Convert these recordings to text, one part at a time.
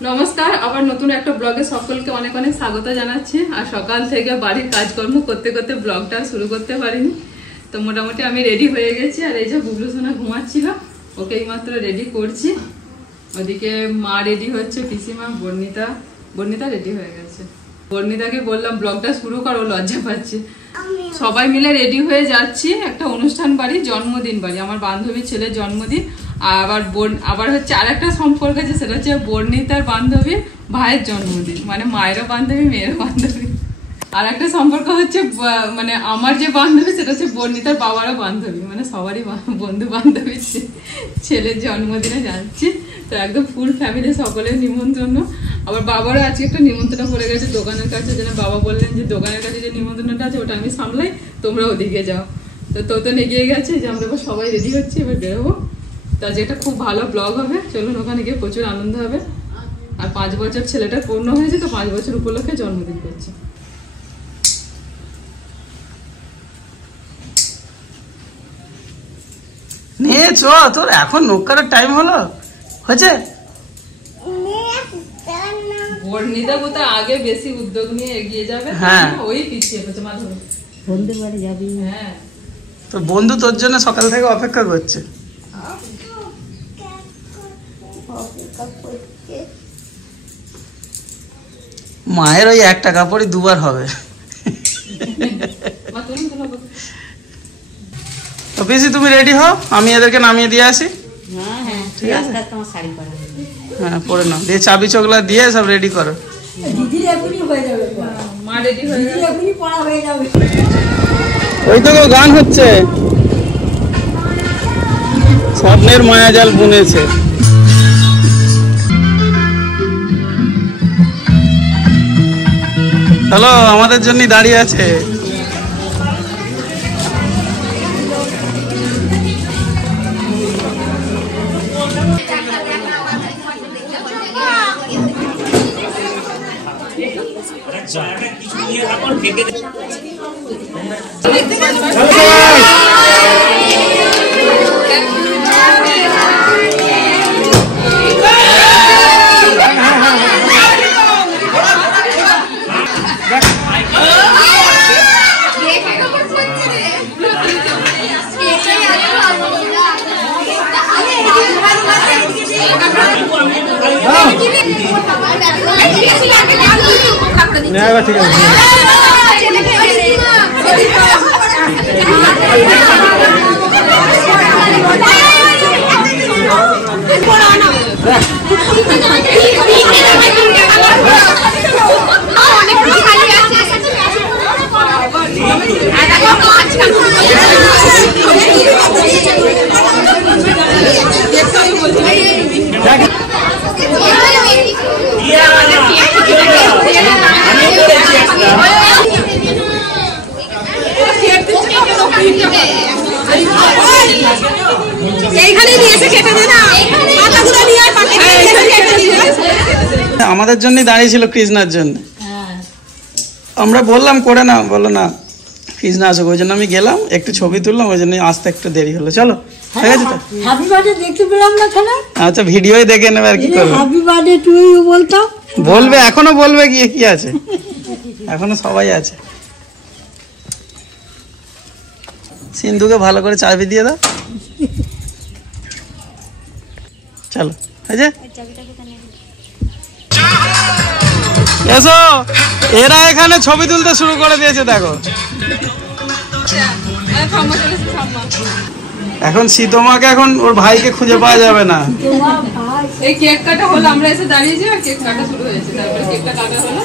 নমস্কার, আবার নতুন একটা ব্লগে সকলকে অনেক অনেক স্বাগত জানাচ্ছি। আর সকাল থেকে বাড়ির কাজকর্ম করতে করতে ব্লগটা শুরু করতে পারিনি। তো মোটামুটি আমি রেডি হয়ে গেছি। আর এই যে বুবলু সোনা ঘুমাচ্ছিল, ওকে এইমাত্র রেডি করছি। ওদিকে মা রেডি হচ্ছে, পিসিমা, বর্ণিতা রেডি হয়ে গেছে। বর্ণিতাকে বললাম ব্লগটা শুরু করো, লজ্জা পাচ্ছে। সবাই মিলে রেডি হয়ে যাচ্ছি একটা অনুষ্ঠান বাড়ি, জন্মদিন বাড়ি, আমার বান্ধবীর ছেলের জন্মদিন। আবার হচ্ছে আর একটা সম্পর্ক আছে, সেটা হচ্ছে বর্ণিতার বান্ধবীর ভাইয়ের জন্মদিন, মানে মায়েরও বান্ধবী মেয়েরও বান্ধবী। আর একটা সম্পর্ক হচ্ছে মানে আমার যে বান্ধবী সেটা হচ্ছে বর্ণিতার বাবারও বান্ধবী, মানে সবারই বন্ধু বান্ধবী ছেলের জন্মদিনে যাচ্ছি। তো একদম ফুল ফ্যামিলি, সকলের নিমন্ত্রণ। আবার বাবারও আজকে একটা নিমন্ত্রণ পড়ে গেছে দোকানের কাছে, যেন বাবা বললেন যে দোকানের কাছে যে নিমন্ত্রণটা আছে ওটা আমি সামলাই, তোমরা ওদিকে যাও। তো এগিয়ে গেছে যে আমরা সবাই রেডি হচ্ছি, এবার বেরোবো। তা যেটা খুব ভালো ব্লগ হবে, চলুন ওখানে গিয়ে প্রচুর আনন্দ হবে। আর 5 বছর ছেলেটা পূর্ণ হয়েছে, তো 5 বছর উপলক্ষে জন্মদিন করছে। নিয়ে চ, তোর এখন নৌকার টাইম হলো হয়েছে। বর্ণিতা বোধহয় আগে বেশি উদ্যোগ নিয়ে এগিয়ে যাবে, হ্যাঁ ওই পিছিয়ে পড়ছে। মাধব বন্ধু বাড়ি যাবি? হ্যাঁ, তো বন্ধু তোর জন্য সকাল থেকে অপেক্ষা করছে। মায়ের ওই একটা কাপড়ই দুবার হবে। তো পিসি তুমি রেডি হও, আমি এদেরকে নামিয়ে দিয়ে আসি। হ্যাঁ ঠিক আছে, তোমার শাড়ি পরা হ্যাঁ পরে নাও, দিয়ে চাবি চোখলা দিয়ে সব রেডি করো। মা রেডি হয়ে গেছে। ওই তো গান হচ্ছে, স্বপ্নের মায়াজাল বুনেছে। চলো, আমাদের জন্য দাঁড়িয়ে আছে। ঠিক আছে, আমাদের জন্য দাঁড়িয়েছিল কৃষ্ণার জন্য। আমরা বললাম করে না, বলো না কৃষ্ণা আসুক, ওই জন্য আমি গেলাম, একটু ছবি তুললাম, ওই জন্য আসতে একটু দেরি হলো। চলো, ঠিক আছে। তো হ্যাপি বার্থডে দেখতে পেলাম না কেন? আচ্ছা, ভিডিওই দেখে নেবে, আর কি করবে। হ্যাপি বার্থডে টু ইউ বলতাম, বলবে, এখনো বলবে, গিয়ে কি আছে, এখনো সবাই আছে। সিন্ধুকে ভালো করে চাবি দিয়ে দাও। চলো, আছে এসো। এরা এখানে ছবি তুলতে শুরু করে দিয়েছে, দেখো। এখন সীতমাকে, এখন ওর ভাইকে খুঁজে পাওয়া যাবে না। এই কেক কাটা হলো, আমরা এসে দাঁড়িয়েছি আর কেক কাটা শুরু হয়েছে। তারপরে কেকটা কাটা হলো,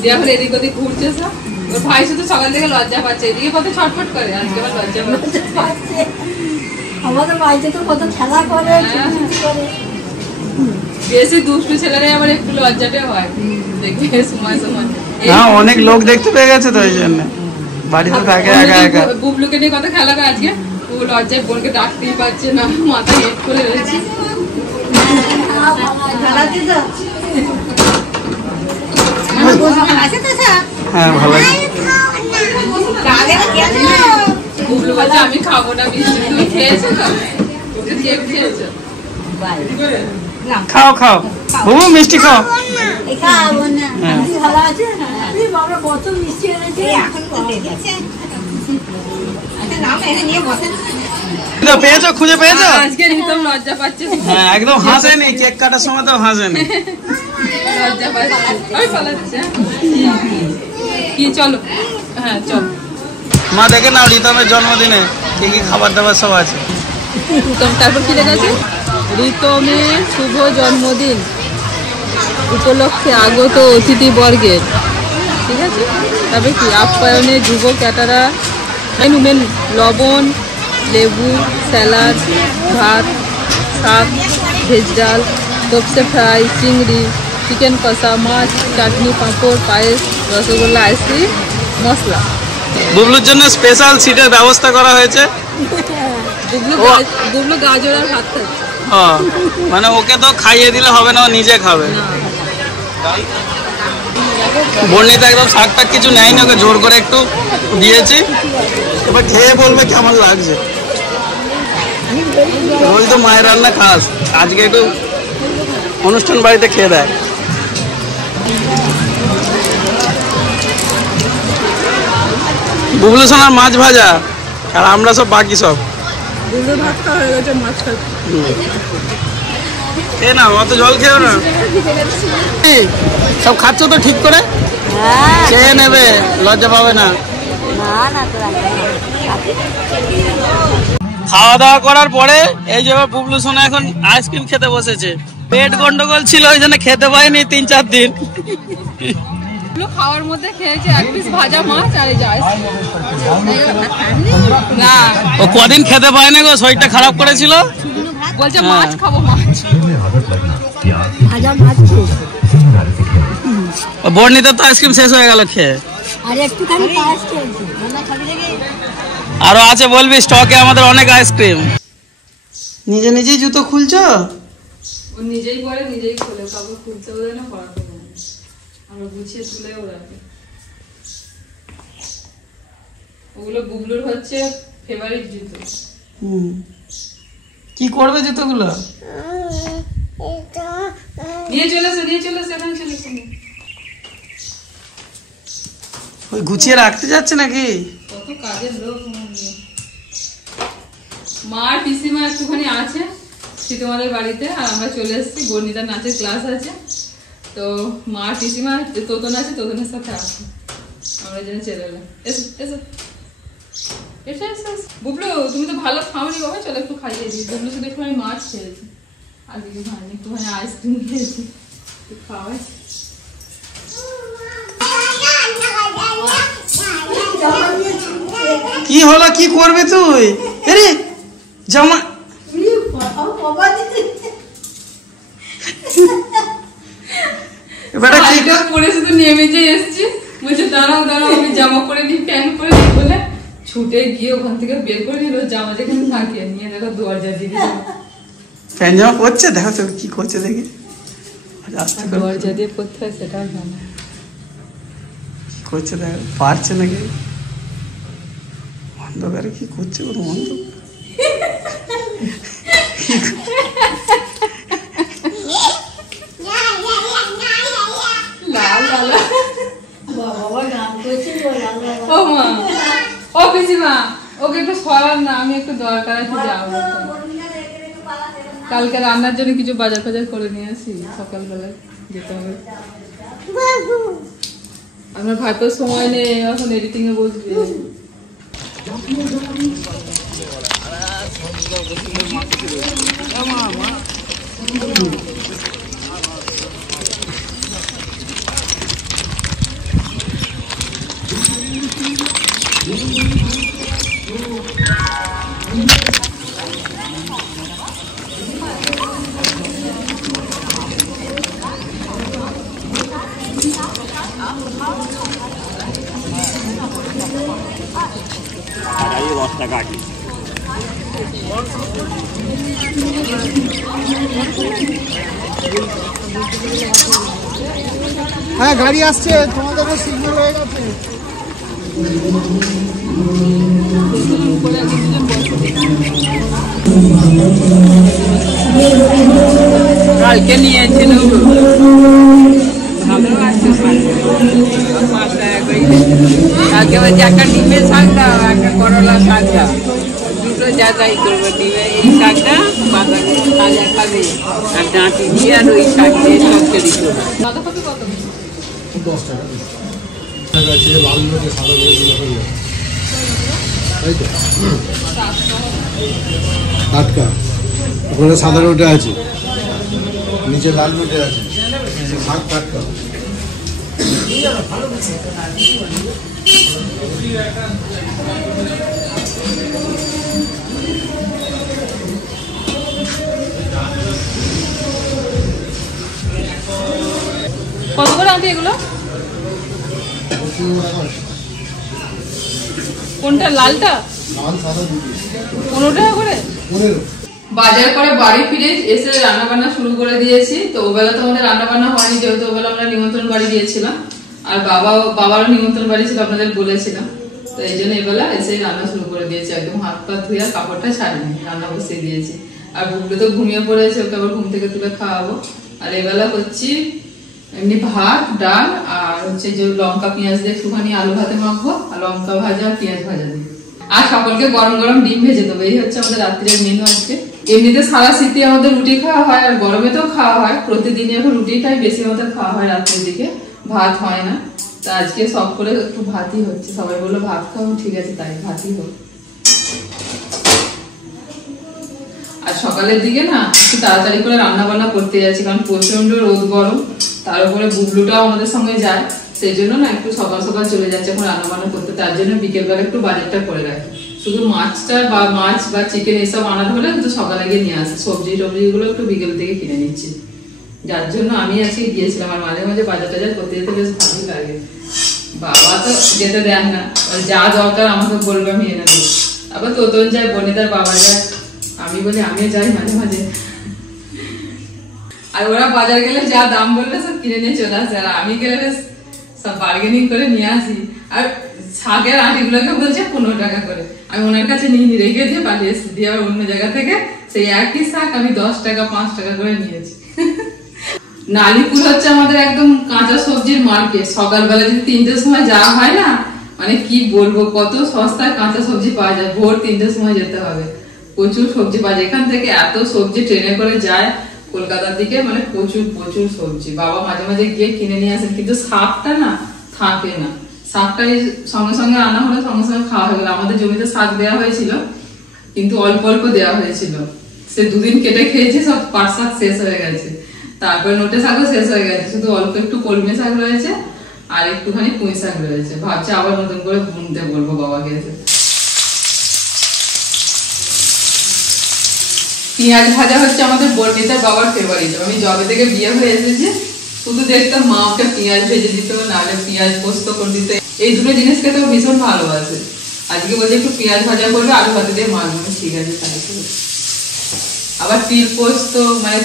দিয়ে এখন এদিক ওদিক ঘুরছে সব। ওর ভাই শুধু সকাল থেকে লজ্জা পাচ্ছে, এদিকে কত ছটফট করে, আজকে আবার লজ্জা পাচ্ছে। আমাদের বাড়িতে তো কত খেলা করে, বেশি দুষ্টু ছেলেরাই আবার একটু লজ্জাটা হয় দেখবে সময় সময়। হ্যাঁ, অনেক লোক দেখতে পেয়ে গেছে, তো ওই জন্য বাড়িতে থাকে একা একা। বুবলুকে নিয়ে কত খেলা করে, আজকে ও লজ্জায় বোনকে ডাকতেই পারছে না, মাথায় হেড করে রয়েছে। হ্যাঁ, ভালো। বুবলু বলছে আমি খাবো না মিষ্টি, তুমি খেয়েছো তো? কেক খেয়েছো? খাও খাও বুবু মিষ্টি খাও। খাবো না ভালো আছে বাবা কত মিষ্টি এনেছে এখন পেয়েছো খুঁজে পেয়েছো? আজকে একদম লজ্জা পাচ্ছে। হ্যাঁ একদম হাসেনি, কেক কাটার সময় তো হাসেনি। লজ্জা পাচ্ছে ওই পালাচ্ছে। কি চলো হ্যাঁ চলো। মা দেখে নাও রিতমের জন্মদিনে কি কি খাবার দাবার সব আছে। তারপর কি লেখা আছে? রিতমের শুভ জন্মদিন উপলক্ষে আগত অতিথি বর্গের, ঠিক আছে। তবে কি আপ্যায়নে যুব ক্যাটারা মেনু লবণ, লেবু, স্যালাড, ভাত, শাক, ভেজ ডাল, তপসে ফ্রাই, চিংড়ি, চিকেন কষা, মাছ, চাটনি, পাঁপড়, পায়েস, রসগোল্লা, আইসক্রিম, মশলা। বুবলুর জন্য স্পেশাল সিটের ব্যবস্থা করা হয়েছে। বুবলু গাজর আর ভাত খাচ্ছে। মানে ওকে তো খাইয়ে দিলে হবে না, ও নিজে খাবে। বর্ণিতা একদম শাক টাক কিছু নেয়নি, ওকে জোর করে একটু দিয়েছি। এবার খেয়ে বলবে কেমন লাগছে। রোজ তো মায়ের রান্না খাস, আজকে একটু অনুষ্ঠান বাড়িতে খেয়ে দেয়। বুবলু সোনার মাছ ভাজা, আর আমরা সব বাকি সব এ না অত জল খেও না। সব খাচ্ছ তো ঠিক করে? খেয়ে নেবে, লজ্জা পাবে না। খাওয়া দাওয়া করার পরে এই যে বুবলু সোনা এখন আইসক্রিম খেতে বসেছে। পেট গন্ডগোল ছিল ওই জন্য খেতে পাইনি 3-4 দিন। খাওয়ার মধ্যে খেয়েছে এক পিস ভাজা মাছ আর এই যে না ও কদিন খেতে পায় না গো, শরীরটা খারাপ করেছিল, বলছে মাছ খাবো মাছ। ভাজা মাছ বর্ণিতা তো আইসক্রিম শেষ হয়ে গেল খেয়ে। আর একটুখানি পায়েস খেয়েছি। আরো আছে বলবি, স্টকে আমাদের অনেক আইসক্রিম। নিজে নিজেই জুতো খুলছো? ও নিজেই পরে নিজেই খোলে, কাপড় খুলতে বলে না, পরাতে বলে না, আমরা গুছিয়ে তুলেও রাখি। ওগুলো বুবলুর হচ্ছে ফেভারিট জুতো। কি করবে জুতোগুলো? নিয়ে চলে এসো এখানে চলে এসো। ওই গুছিয়ে রাখতে যাচ্ছে নাকি? কত কাজের লোক। মা আর পিসিমা একটুখানি আছে তোমাদের বাড়িতে, আর আমরা চলে এসেছি। বর্ণিতার নাচের ক্লাস আছে, তো মা আর পিসিমা তোতন আছে, তোতনের সাথে আছে, আমরা যেন চলে এলাম। এসো এসো এসো এসো। বুবলু তুমি তো ভালো খাওনি বাবা, চলো একটু খাইয়ে দিই। বুবলু শুধু একটুখানি মাছ খেয়েছি, আর কিছু খাইনি, একটুখানি আইসক্রিম খেয়েছি, খাওয়াই। কি হলো, কি করবে তুই? আরে জামা বেটা কি পরে শুধু নেমে যে এসছি, বলছে দাঁড়াও দাঁড়াও আমি জামা পরে নিই, প্যান্ট পরে নিই বলে ছুটে গিয়ে ওখান থেকে বের করে নিল জামা যেখানে থাকে, নিয়ে দেখো দরজা দিয়ে দিল। প্যান্ট জামা পরছে, দেখো তো কি করছে দেখি। দরজা দিয়ে পড়তে হয় সেটাও জানা কি করছে, দেখো পারছে নাকি। অন্ধকারে কি করছে ওর অন্ধ ও মা ও পিসিমা ওকে একটু সরান না, আমি একটু দরকার আছে যাবো। কালকে রান্নার জন্য কিছু বাজার ফাজার করে নিয়ে আসি, সকালবেলা যেতে হবে। আমার ভাতের সময় নেই, এখন এডিটিং এ বসবে। হ্যাঁ গাড়ি আসছে, তোমাদের সিগন্যাল হয়ে গেছে। Thank you. কালকে নিয়েছিল ভালো আছে 5 টাকা করে কালকে বলছে একটা ডিমের শাক দাও একটা করলা শাক দাও দুটো যাচাই করবো ডিমে এই শাকটা বাঁধাকপি তাজা খাবে আর ডাঁটি দিয়ে আর ওই শাক দিয়ে চচ্চড়ি করবে বাঁধাকপি কত 10 টাকা আছে লাল মির্চে সাদা মির্চে তাই তো টাটকা ওখানে সাদা রোটে আছে নিচে লাল রোটে আছে শাক টাটকা কত করে আনতে এগুলো কোনটা লালটা লাল সাদা দুটো 15 টাকা করে 15 বাজার করে বাড়ি ফিরে এসে রান্না বান্না শুরু করে দিয়েছি তো ওবেলা তো আমাদের রান্না বান্না হয়নি যেহেতু ওবেলা আমরা নিমন্ত্রণ বাড়ি গিয়েছিলাম আর বাবারও নিমন্ত্রণ বাড়ি ছিল আপনাদের বলেছিলাম তো এই জন্য এবেলা এসে রান্না শুরু করে দিয়েছি একদম হাত পা ধুয়ে কাপড়টা ছাড়িনি রান্না বসিয়ে দিয়েছি আর বুবলু তো ঘুমিয়ে পড়েছে ওকে আবার ঘুম থেকে তুলে খাওয়াবো আর এবেলা হচ্ছে এমনি ভাত ডাল আর হচ্ছে যে লঙ্কা পেঁয়াজ দিয়ে একটুখানি আলু ভাতে মাখবো আর লঙ্কা ভাজা আর পেঁয়াজ ভাজা দিয়ে আর সকলকে গরম গরম ডিম ভেজে দেবো এই হচ্ছে আমাদের রাত্রের মেনু আজকে এমনিতে সারা শীতে আমাদের রুটি খাওয়া হয় আর গরমে তো খাওয়া হয় প্রতিদিনই এখন রুটিটাই বেশি আমাদের খাওয়া হয় রাত্রের দিকে ভাত হয় না তা আজকে সব করে একটু ভাতই হচ্ছে সবাই বললো ভাত খাও ঠিক আছে তাই ভাতই হোক আর সকালের দিকে না একটু তাড়াতাড়ি করে রান্না বান্না করতে যাচ্ছি কারণ প্রচন্ড রোদ গরম তার উপরে বুবলুটাও আমাদের সঙ্গে যায় সেই জন্য না একটু সকাল সকাল চলে যাচ্ছে এখন রান্না বান্না করতে তার জন্য বিকেলবেলা একটু বাজারটা করে রাখি শুধু মাছটা বা মাছ বা চিকেন এসব আনাতে হলে কিন্তু সকালে গিয়ে নিয়ে আসে সবজি টবজিগুলো একটু বিকেল থেকে কিনে নিচ্ছি যার জন্য আমি আজকে গিয়েছিলাম আর মাঝে মাঝে বাজার টাজার করতে যেতে বেশ ভালোই লাগে বাবা তো যেতে দেন না যা দরকার আমাকে বলবে আমি এনে দেবো আবার তোতন যায় বনিতার বাবা যায় আমি বলি আমিও যাই মাঝে মাঝে আর ওরা বাজার গেলে যা দাম বলবে সব কিনে নিয়ে চলে আসে আর আমি গেলে বেশ সব বার্গেনিং করে নিয়ে আসি আর শাকের আঁটিগুলোকে বলছে 15 টাকা করে আমি ওনার কাছে নিয়ে রেখে দিয়ে পাঠিয়ে এসেছি দিয়ে আবার অন্য জায়গা থেকে সেই একই শাক আমি 10 টাকা 5 টাকা করে নিয়েছি নালিপুর হচ্ছে আমাদের একদম কাঁচা সবজির মার্কেট সকালবেলা যদি 3টের সময় যাওয়া হয় না মানে কি বলবো কত সস্তায় কাঁচা সবজি পাওয়া যায় ভোর 3টের সময় যেতে হবে প্রচুর সবজি পাওয়া যায় এখান থেকে এত সবজি ট্রেনে করে যায় কলকাতার দিকে মানে প্রচুর প্রচুর সবজি বাবা মাঝে মাঝে গিয়ে কিনে নিয়ে আসেন কিন্তু শাকটা না থাকে না শাকটা সঙ্গে সঙ্গে রান্না হলে সঙ্গে সঙ্গে খাওয়া হয়ে গেল আমাদের জমিতে শাক দেওয়া হয়েছিল কিন্তু অল্প অল্প দেওয়া হয়েছিল সে 2 দিন কেটে খেয়েছে সব পাট শাক শেষ হয়ে গেছে তারপরে নোটে শাকও শেষ হয়ে গেছে শুধু অল্প একটু কলমি শাক রয়েছে আর একটুখানি পুঁই শাক রয়েছে ভাবছি আবার নতুন করে বুনতে বলবো বাবাকে এসে পেঁয়াজ ভাজা হচ্ছে আমাদের বর্ণিতার বাবার ফেভারিট আমি জবে থেকে বিয়ে হয়ে এসেছি শুধু দেখতাম মা ওকে পেঁয়াজ ভেজে দিত নাহলে পেঁয়াজ পোস্ত করে দিত এই দুটো জিনিস খেতে ভীষণ ভালোবাসে আজকে বলছে একটু পেঁয়াজ ভাজা করবে আলু ভাতে দিয়ে মাখবে ঠিক আছে তাই আবার তিল পোস্ত মানে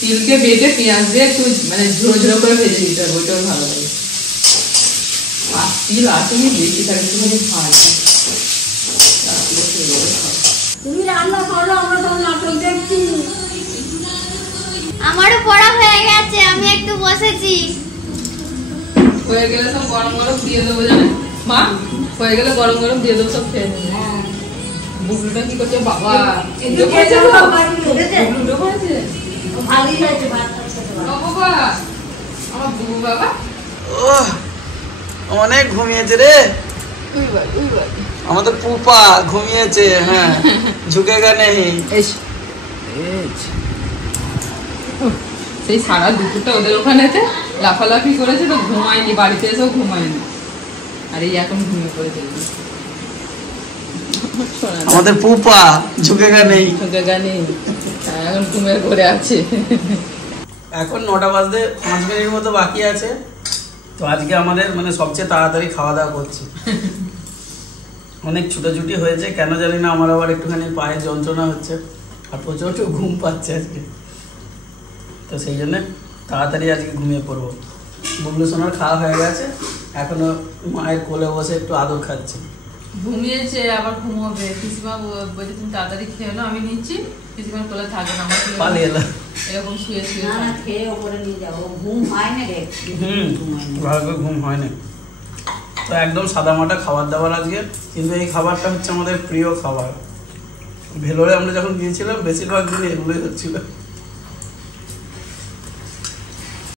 তিলকে বেটে পেঁয়াজ দিয়ে একটু মানে ঝোড়ো ঝোড়ো করে ভেজে দিতে হবে ওইটাও ভালো লাগে আর তিল আসেনি বেশি থাকে একটুখানি খাওয়া তুমি রান্না করো আমরা তো নাটক দেখছি আমারও পড়া হয়ে গেছে আমি একটু বসেছি হয়ে গেলে সব গরম গরম দিয়ে দেবো জানে মা হয়ে গেলে গরম গরম দিয়ে দেবো সব খেয়ে নেবে বুবলুটা কি করছে বাবা একটু খেয়ে যাও বাবা উঠেছে বুবলু করেছে ভালোই হয়েছে ভাতটা বাবা আমার বুবু বাবা অনেক ঘুমিয়েছে রে আমাদের পুপা ঘুমিয়েছে হ্যাঁ ঝুঁকেগা নেই সেই সারা দুপুরটা ওদের ওখানেতে লাফালাফি করেছে তো ঘুমায়নি বাড়িতে এসেও ঘুমায়নি আর এই এখন ঘুমিয়ে পড়েছে আমাদের পুপা ঝুঁকেগা নেই এখন ঘুমের ঘরে আছে এখন 9টা বাজতে 5 মিনিট মতো বাকি আছে তো আজকে আমাদের মানে সবচেয়ে তাড়াতাড়ি খাওয়া দাওয়া করছি অনেক ছুটাছুটি হয়েছে কেন জানি না আমার আবার একটুখানি পায়ের যন্ত্রণা হচ্ছে আর প্রচুর ঘুম পাচ্ছে আজকে তো সেই জন্য তাড়াতাড়ি আজকে ঘুমিয়ে পড়বো বুবলু সোনার খাওয়া হয়ে গেছে এখনো মায়ের কোলে বসে একটু আদর খাচ্ছে ঘুমিয়েছে আবার ঘুমোবে পিসিমা বলছে তুমি তাড়াতাড়ি খেয়ে নাও আমি নিচ্ছি কিছুক্ষণ কোলে থাকবে না আমার পালিয়ে এলো এরকম শুয়ে শুয়ে না না খেয়ে ওপরে নিয়ে যাবো ঘুম হয় না রে ভালো করে ঘুম হয় না। তো একদম সাদামাটা খাবার দাবার আজকে, কিন্তু এই খাবারটা হচ্ছে আমাদের প্রিয় খাবার। ভেলোরে আমরা যখন গিয়েছিলাম বেশিরভাগ দিন এগুলোই হচ্ছিল।